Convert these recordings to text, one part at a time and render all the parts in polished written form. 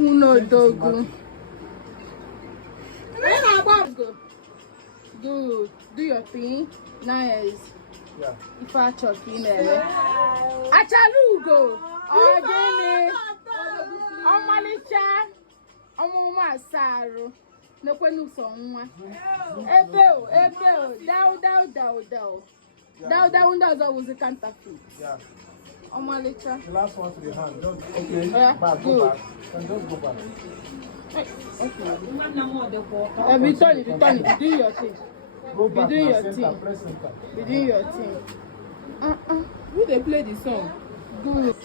Uno dogo. Good. Do your thing. Nice. Yeah. If I chuck in there. Achalugo. Oh, Jimmy. Oh, Malicha. Oh, Mama Saro. No, when you saw one. Ebel. Down, that's always a counterfeit. Yeah. Oh, Malicha. The last one to the hand. Just, okay. Yeah. Back, Good. go back. And just go back. Okay. Be turn it. Do your thing. Go back. Be doing your center, thing. press center. Be doing your thing. Who they play the song? Good.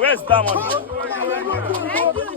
Where's that money?